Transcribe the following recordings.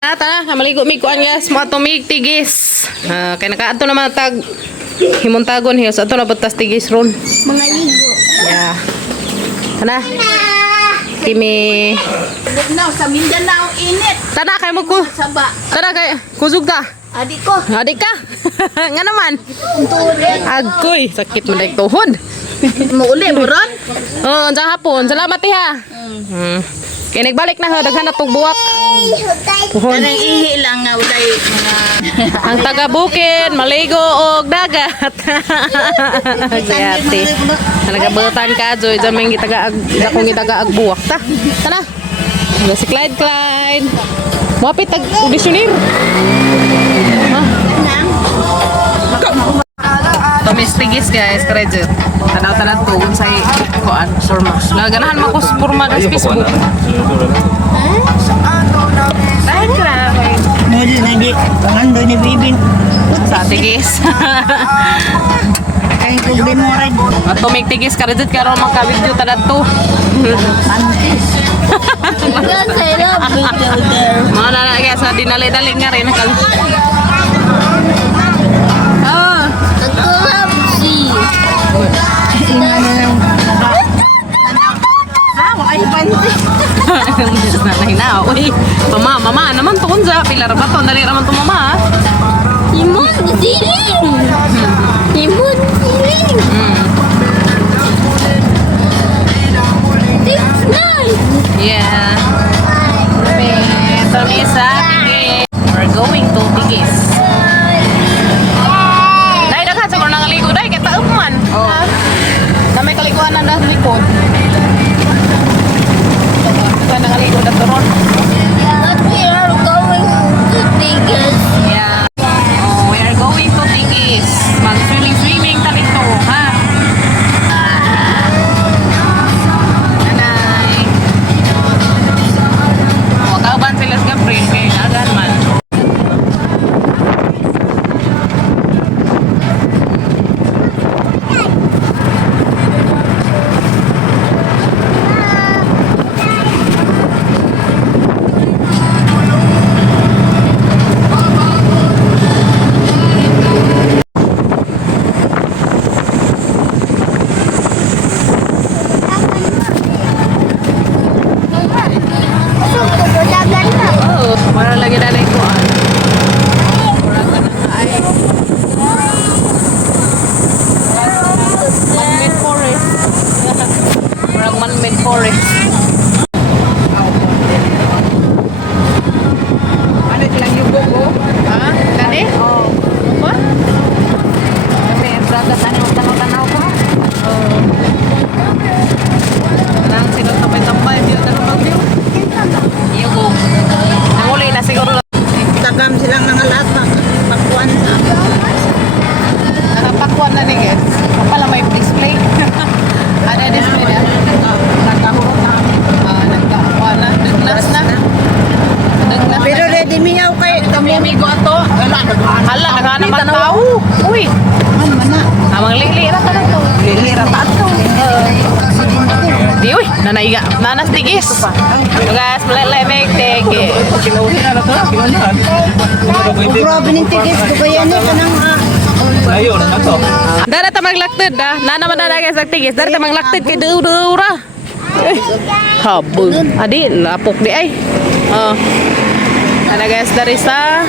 Tara, maligo-miguan guys, mo atomig tigis. Kay nakaadto naman tag himuntagon hiyos ato na butas tigis ron. Mga ligo. Yeah. Ana. Kimi. Now, sa Mindanao, init. Tana kay mo ko. Saba. Tana kay kusog ta. Adik ko. Adik ka. Nga naman. Turin. Agoy, sakit mo dahil tuhod. Muuli mo ron? Oo, sa hapon. Salamat ha. Kaya nagbalik na ha, daghan na tong buwak. Tuhod. Kanang ihi lang nga ulay mga... Ang taga-bukid, maligo og dagat. Si ate. Nagabutan ka, Joy. Jaming akong gitaga agbuwak ta. Tana. Si Clyde. Wapit tag-auditionir. Ha? Tomis tigis guys, credit. Tanaw-tanaw to sa kuan, surma. Naganahan mo ko surma sa Facebook. Ay, grabe. Nadi, pangando ni Bibin. Sa tigis. Kain ko din mo rin. Tumig tigis credit karon makabidyo tanad to. Pantis. I love you. Mga nana guys, dinali-dali nga rin. Oh. Nagkulabsi. Ay, pantis. Nanay na, uy. Mama naman to kunja. Pilar ba to? Dali naman to mama. Imon, siling. Imon, siling. It's nice. Yeah. Ito ni sa Tigis. We're going to Tigis. Dahil na kasi kung nangaligo dahil kita uman. Na may kaliguan na nasa likod. Kaya nangaligo na turon. But we are going to Tigis. Yeah. Oh, we are going to Tigis. Mag-swimming talito, ha? Nanay. Oh, kauban sila sa Gabriel. Kaya nagan man. Oh, para lagi na lang ko. Man-made forest. Parang man-made forest. Ano lang yung gogo? Ha? Kani? Oo. What? Kami, brother, tanaw ko. Oo. Parang sinutapay-tapay. Yung tanong mag-view. Yung go. Nanguli na siguro. Tagam silang nangalat pakwan sa Nakapakwan na ni guys. Kapala may display. Ada display na. Nagkahurot na. Nagkakwa na. Dugnas na. Dugnas pero na. ready miyaw kay Kami amigo ato. Hala, naghanap ang tao. Uy. mana Amang lilira ka na to. Lilira ta to. Di uy, nanaiga. Nanas tigis. So guys, malay make tigis. grabe ning Tigis dugayan ni kanang Ayun, ato. Dara ta maglaktid da. Na naman na guys ang tigis. Dara ta maglaktid kay duw ra. Habol. Adi lapok di ay. Oh. Ana guys dari sa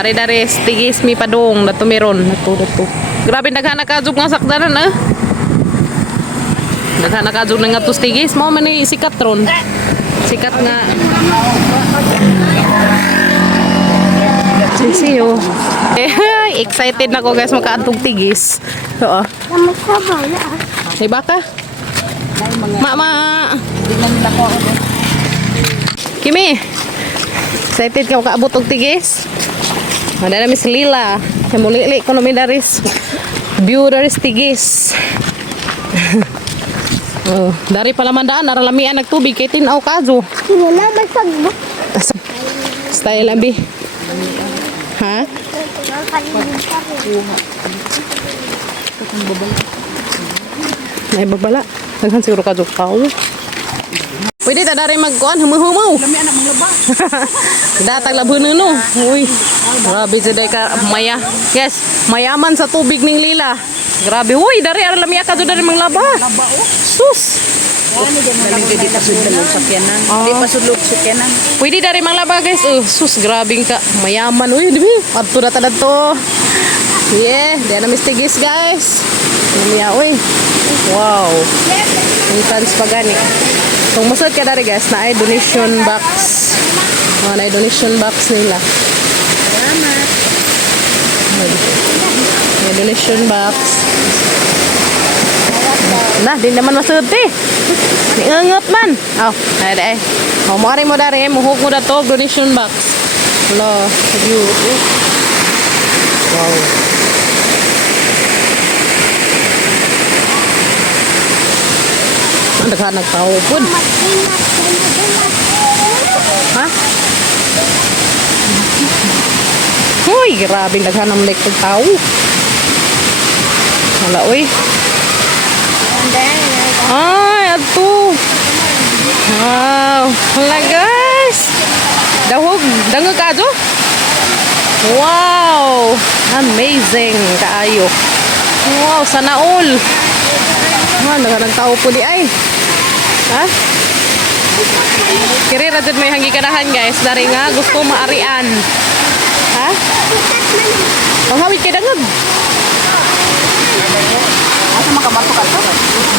ari dari tigis mi padung dato meron natudot ko. Grabe daghana ka jug nga sakdanan ah. Daghana ka jug nga tus tigis mo man ni sikat ron. Sikat nga. Sisiyo. Excited na ko guys makaadtog tigis. Oo. Diba ka? Mama. Kimi. Excited ka makaabot og tigis? Ada na Miss Lila. Muli ko no daris. View daris tigis. Oh, dari palamandaan naralamian nagtubig kay tinaw kajo. wala masag Style abi. Ha? May babala. Naghan siguro kajo tao. Pwede ta dari magkuan humuhumaw. Lami anak manglaba. Datag labon no. Uy. Grabe jud ka maya. Yes, mayaman sa tubig ning lila. Grabe. Uy, dari ara lami ka jud dari manglaba. Laba oh. Sus. Daling di pasudlan ng sakyanan. Di pasudlog sakyanan. Pwede dari manglaba guys. Sus, grabing ka. Mayaman. Uy, dibi. Adto na ta to. Yeah, di na mistigis guys. Lumiya, uy. Wow. Entrance pa gani. Kung masud ka dari guys, na ay donation box. Na ay donation box nila. Salamat. May donation box. Nah, di naman masud ti. Niingot man. Oh, ay dai. Oh, mo mo dari, muhuk mo dato donation box. Lo, view. Wow. Ang daghan nagtao pud. Ha? Uy, grabe daghan ang nagtao. Wala uy. Ay, ato. Wow. Wala guys. Dahog, dangog ka jo? Wow. Amazing kaayo. Wow, sana all. Nagtao po di ay. Ha? Kiri radyo may hangi kanahan guys. Dari nga gusto maarian. Ha? Panghawit kay dangog. Asa makabato ka to?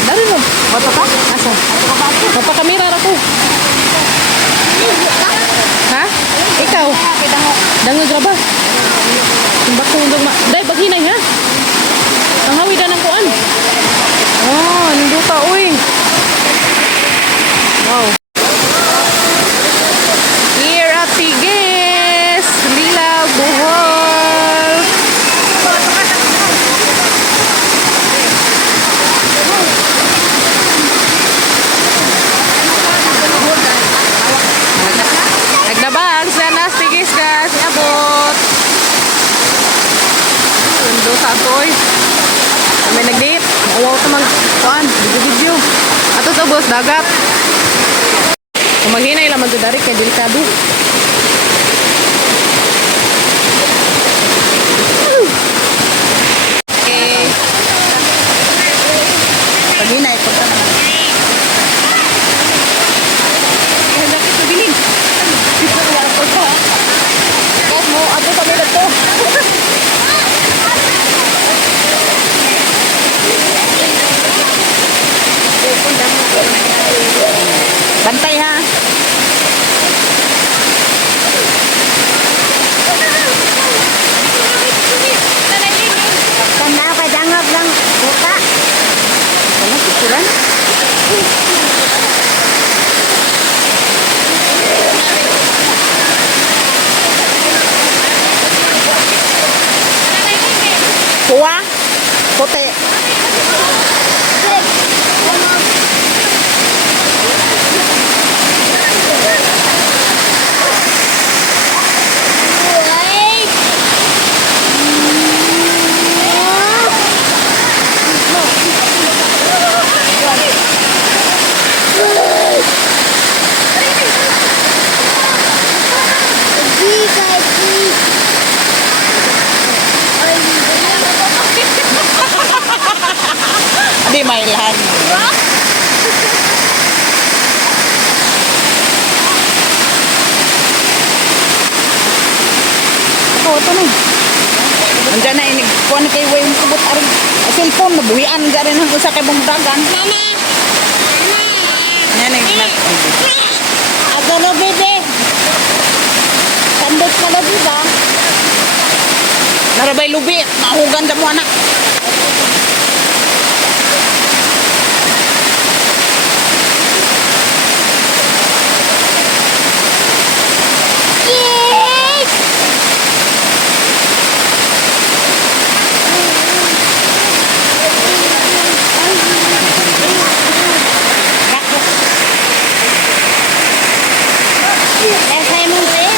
Dari mo. Bato ka? Asa? Makabato. Mapakamera ra ko. Ha? Ikaw? Dangog ra ba? Bakong dong ma. Dai baghinay ha. Panghawit na ng kuan. Oh, ninduta uy. Wow. Here at Tigis, Lila, Bohol. Nagnabang sa nas Tigis guys, abot. Ninduta toy. Kami nag-date. Wow, ito mag-kuan. Video-video. Ato to boss, dagat. Kung maghinay laman to dari, kaya delikado. Okay. Paghinay ko ta. Handa kita bilin. Guys, mo, ato kami na to. Bantay ha. Tanda ka dangog lang buka. Ano pikuran? Kuha. Puti. Di may lahat. Ako, ito na. Andiyan na inig. Kuhan kay way mo kubot aring cellphone. Nabuhian ka rin ang usa kay bumdagan. Yan ang Ako no bebe. Sandot ka na di ba? narabay lubi. Mahugan sa mo anak. Yes! Dasay mo rin.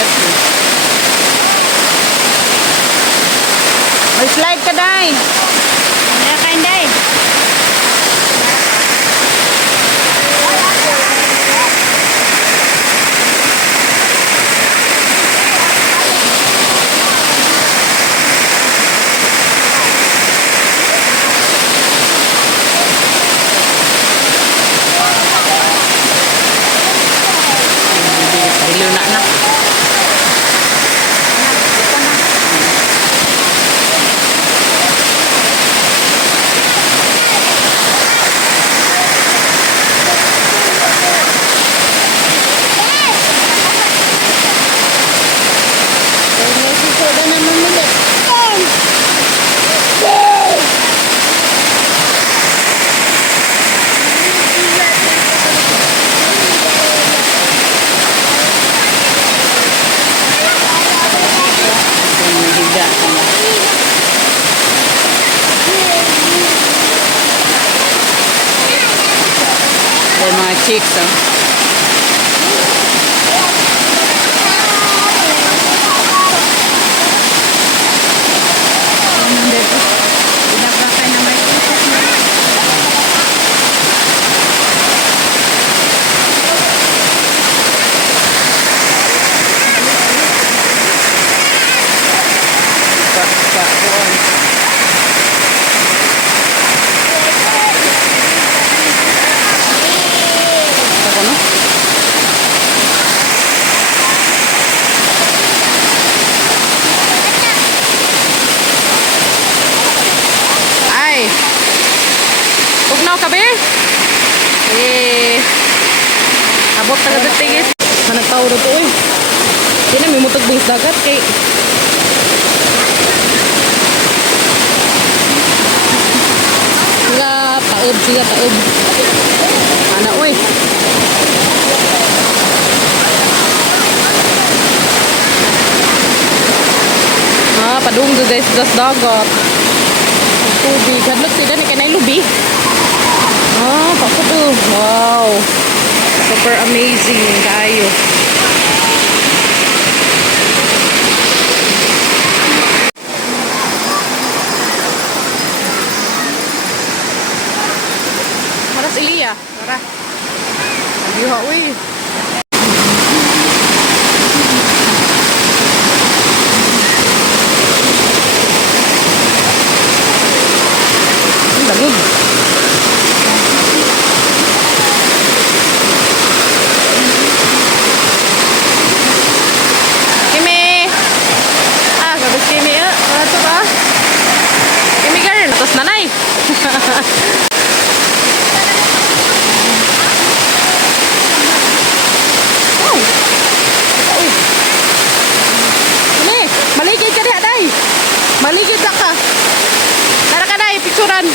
Yes. May slide ka, Day. Wala ka, Inday. Dilo na na. May susoda na mamili. May higa. May mga chicks, oh. Pinapakay na may pusos na. Kuan. Ako, no? Ay! Tugnaw ka, be? Abot na agad tingis. Managtao na to, eh. Hindi na, may mutag bings dagat, kay... Siga taob. Ana, uy. Padung guys, das dagat. Tubig. Hadlok sila ni kanay lubi. Pakudo. Wow. Super amazing kayo. Maras Ilia. Tara. Ayuha, uy. Ang dagog. Kimi! Gabis Kimi, ito ba? Kimi girl, natos nanay. Maligid ka diha, day. Maligid na ka. Tara ka, day. Picturean.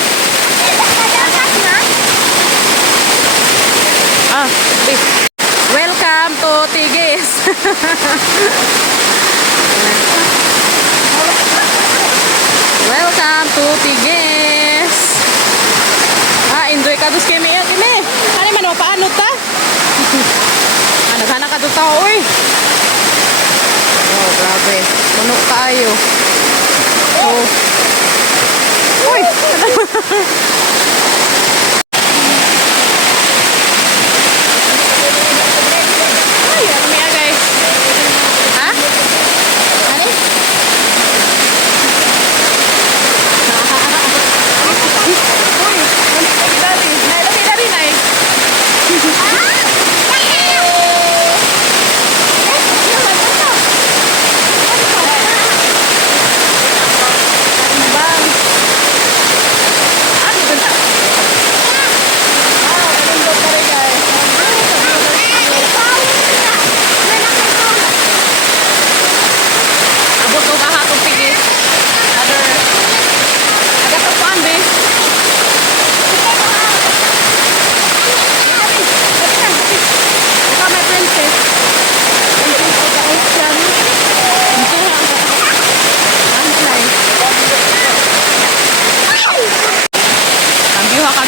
Welcome to Tigis. Welcome to Tigis. Enjoy ka dus Kimi. Kimi. Ano man, paano ta? Naghanak ka doon tao, uy. Oh, grabe. Puno tayo. Oh. Uy! Ay, ano niya guys? Ha? Ano? Uy! Dari, nay.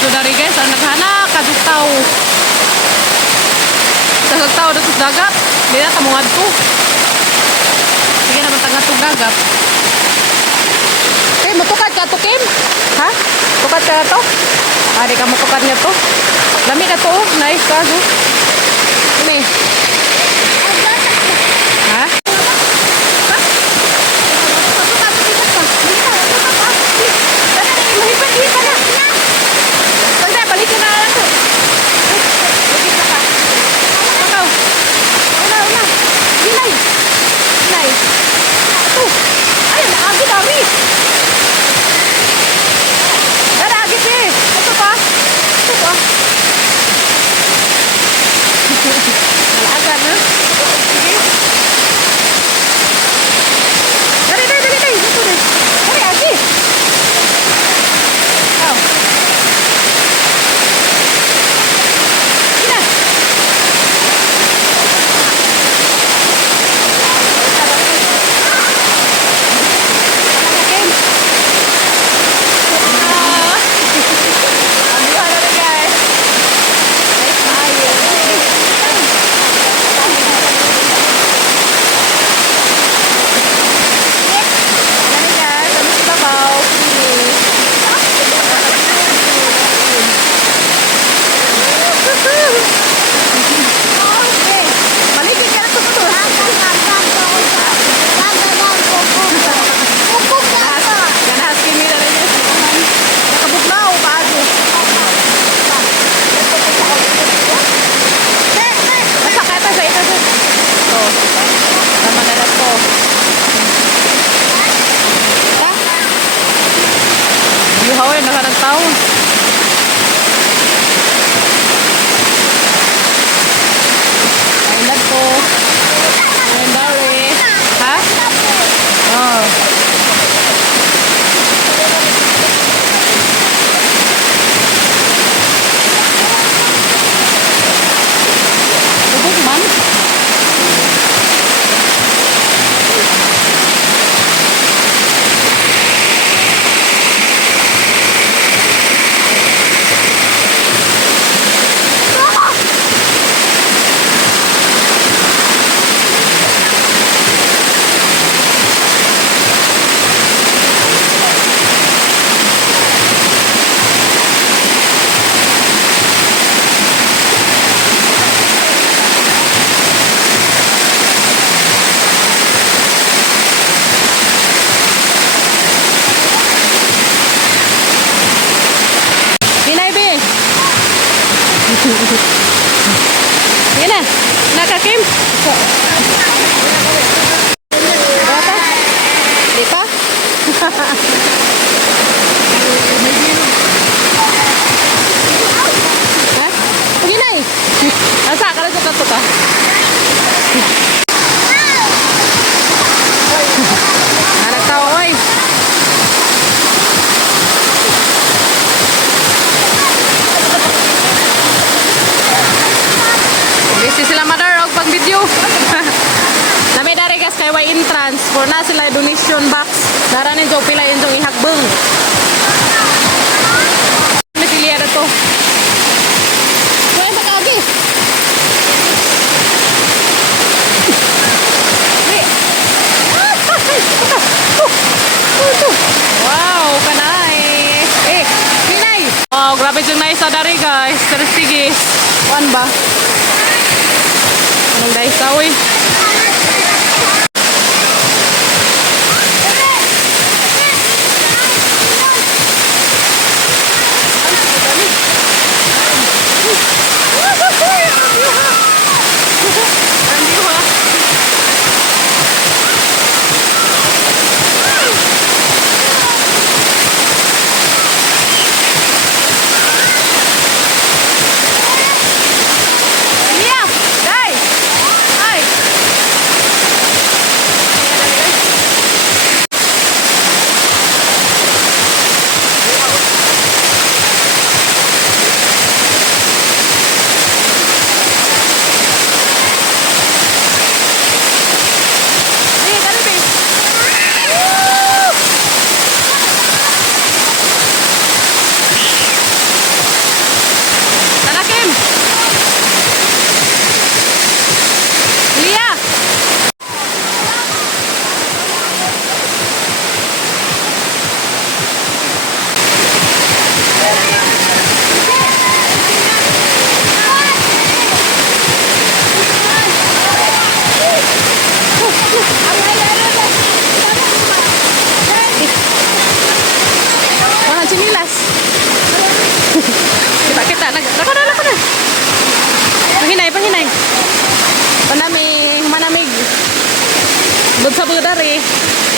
Dari guys, ang naghanak kadug tao. Kadug tao dito sa dagat. Di na tamuad ko. nga itong dagat. Eh, mutukad ka to, Kim? Ha? Tukad ka to? Ah, di ka mutukad niya to. Lami na to, nice ka, go. Ini. Ha? Haway, nakaragtaw. Ay, nagpo. Ay, dali. Ha? Oh. Tubog man. Sige na. Nakakim. Berapa? Dito? Ha? Sige na eh. Asa ka lang sa tato ka? Anak tao, oy. Busy sila madar og pag video. Nami dari guys kay way entrance for na sila donation box. Daranin jo pila yung ihagbeng. Mesili ada to. Kuya makagi. Wow, kanay. Eh, kinay. Wow, grabe yung nice sa dari guys. Tersigis. Kuan ba? Anong dahil sa uy?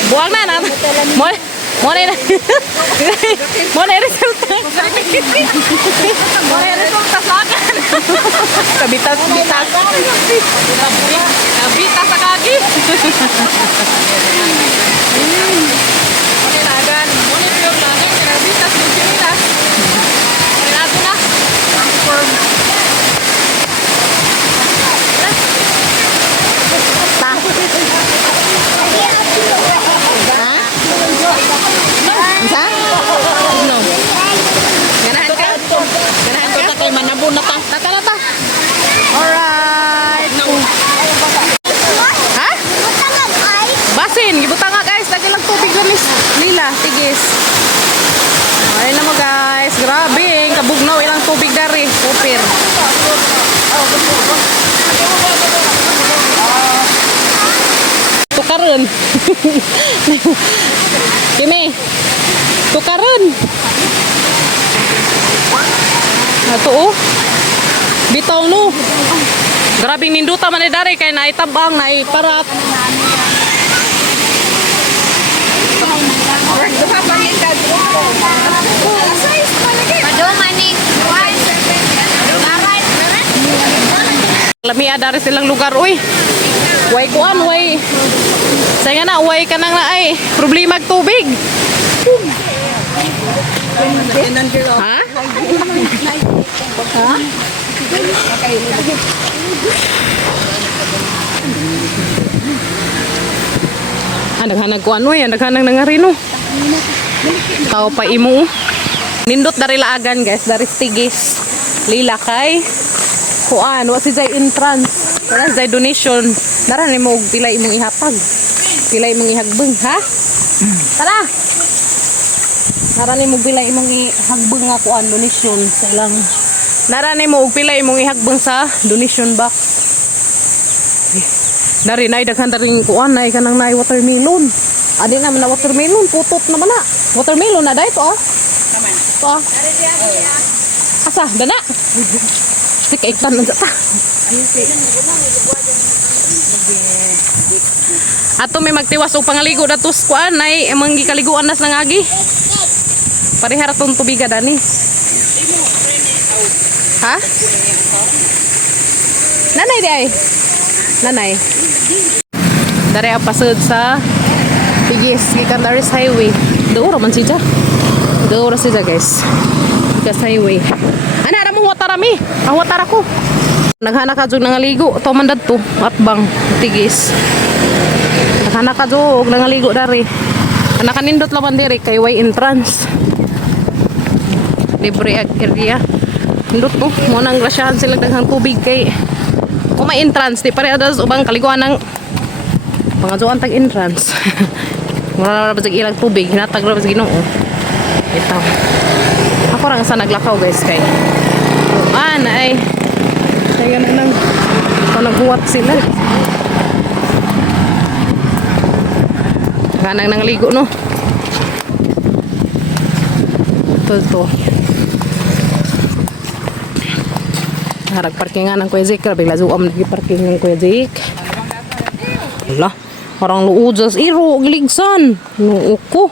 Buang na. Mo na mo na resulta. Mo na resulta sa akin. Kabitas. Kabitas sa kagi. Mo na lagan. Mo na pure lagan. Kabitas ng sila. Nato na. Isa? No. Ganahan ka? Ganahan ka? Kay manabon na ta. Taka na ta. Alright. Ha? Basin. Gibutan nga guys. Lagi lang tubig na miss. Lila. Tigis. Ayun na mo guys. Grabe. Kabugnaw ilang tubig dari. Kupir. Tukaran. Kimi. Tukaran. Ato oh. Bitaw no. Grabing ninduta man ni dari kay naitabang naiparat. Lami dari silang lugar uy. Way kuan way. Saya nga na way kanang na ay problema ag tubig. Ha? Ha? Naghanag ko ano yan, naghanag nangarino. Tao pa imo. Nindot dari laagan guys, dari Tigis. Lila kay kuan, wa si jay entrance. Wala jay donation. Dara ni mo pila imong ihapag. Pila imong ihagbeng, ha? Tara. Dara ni mo pila imong ihagbeng nga kuan donation sa ilang. Dara ni mo pila imong ihagbeng sa donation box. Dari nay daghan daring kuan nay kanang nay watermelon. Adi naman na watermelon, putot naman na. Watermelon na dai to. To. Asa, dana. Sik iktan na ta. Ato may magtiwas og pangaligo datos kuan nay amang gikaliguan nas nangagi. Parehara tong tubiga dani. Ha? Nanay di ay. Nanay. Dari ang pasud sa Tigis, gikan dari sa highway. Doon man siya. Doon siya guys. Gikan sa highway. Ana ra mo water mi. Ang water ako. Naghana ka jud nangaligo to man dadto at bang Tigis. Naghana ka jud nangaligo dari. Ana kanindot laban diri kay way entrance. Libre ag area. Nindot ko mo nang grasyahan sila daghang tubig kay kung may entrance, di pare adas ubang kaliguan ng pangadyoan tag entrance. Wala na ba ilang tubig, hinatag na ba sa Ginoo. Ito. Ako lang sa naglakaw guys kay. Ay. Kaya na nang naghuwat sila. Ganang nang ligo no. Ito. Harag parkingan ng Kuya Zik. Grabe lazuam lagi parking ng Kuya Zik. Wala. Parang luudas. Iro, giligsan. Nuuko.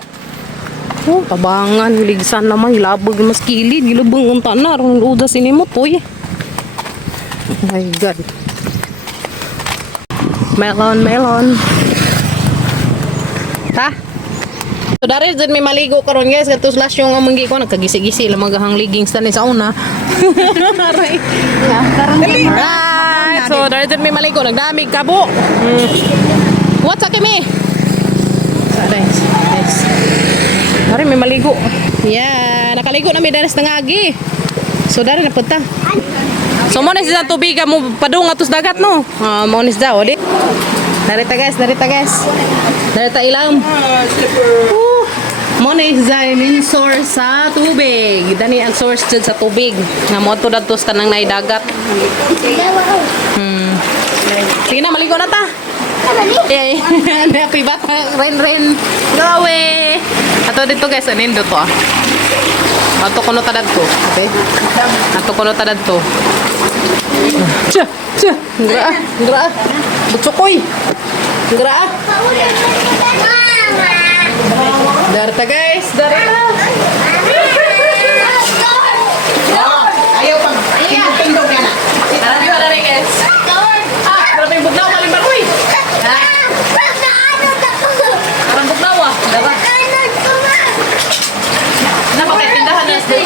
Oh, tabangan. Giligsan naman. Hilabag mas kilid. Gilabang unta na. Parang luudas ini mo. Toy. Oh my God. Melon. Ha? So dari dyan may maligo karon guys katus last yung amanggi ko nagkagisi-gisi lang maghang leggings tani sa una. Right. So dari dyan may maligo nagdamig kabo. What's up kimi? Nice. Dari may maligo. Yeah, nakaligo na may danas nangagi. So dari na punta. So mo na sa tubig mo padung atus dagat no. Mo ni daw di. Narita guys. Narita ilang. Mo na main source sa tubig. Dani ang source dyan sa tubig. Nga mo to datos tanang naidagat. Sige na, maligo na ta. Eh, happy bata. Ren. Gawe. Ato dito guys, anin dito ah. Ato kuno tadad to. Okay? Ato kuno tadad to. Tja. Gra. Butsukoy. Gra. Darta guys, darta. Ayaw pag pindog yan. Tara di ba dari guys? Grabe yung bugnaw maling baroy. Parang bugnaw ah. Dara. Napakay tindahan na sa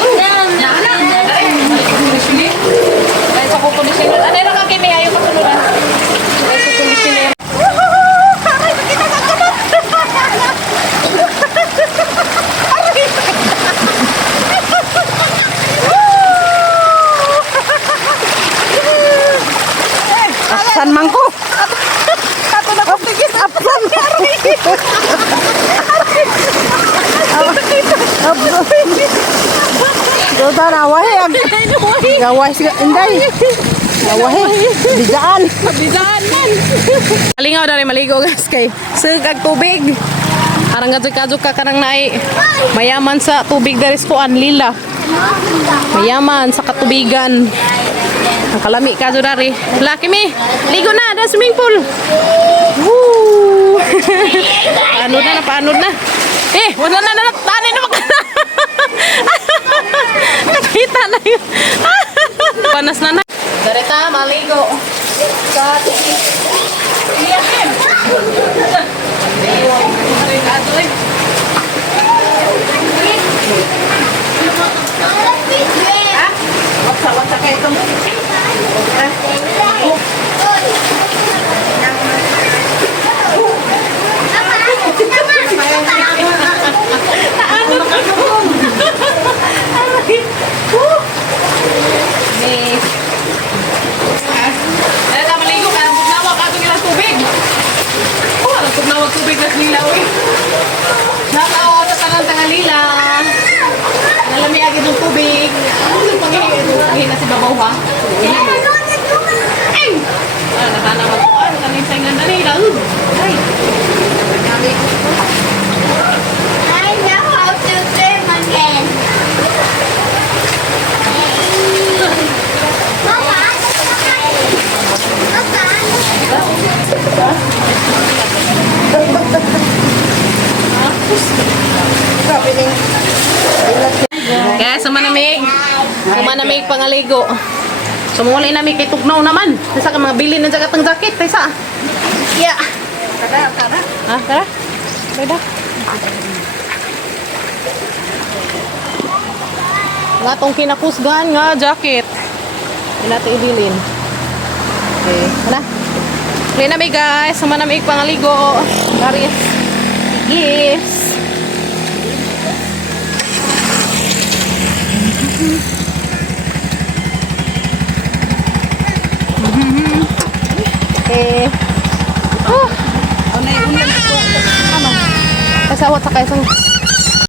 Ay, sa kukulisin. Ano yung kakini? Ayaw katulunan. Ay, sa kukulisin. Apsan man ko. Ato na ko tigis apsan. Doon na wahe. Gawai siya inday. Gawahe. Bijaan. Bizaan man. Malingaw dari maligo guys kay sugag tubig. Arang gadjud ka kanang naay mayaman sa tubig dari kuan lila. Mayaman sa katubigan. Ang kalami ka dari. Laki mi. Ligo na da swimming pool. Woo! Paanod na. Wala na tani na magana. Nakita na yun. Panas na na. Darita, maligo. Wasa kayo ito mo. Darita, maligo ka. Ang bugnawa ka itong ilang tubig. Ang bugnawa tubig na lilaw eh. Nakao sa tanang tangalila. Nalami agad ng tubig. Panghihin na si Babaw ha. Ay! Nakana magpuan. Kanin sa ingan na nila. Ay! I know how to swim again. Kaya sa manamig pangaligo. Sumuli namin kay tugnaw naman. Nasa ka mga bilin ng jagatang jacket. Taysa. Yeah. Tara. Tara. Tara. Nga tong kinakusgan nga jacket. Hindi natin ibilin. Okay. Hala. Play na may guys. Sama na may pangaligo. Garis. Gifts. Okay. Unay-unay ko. Kasawat sa kaisang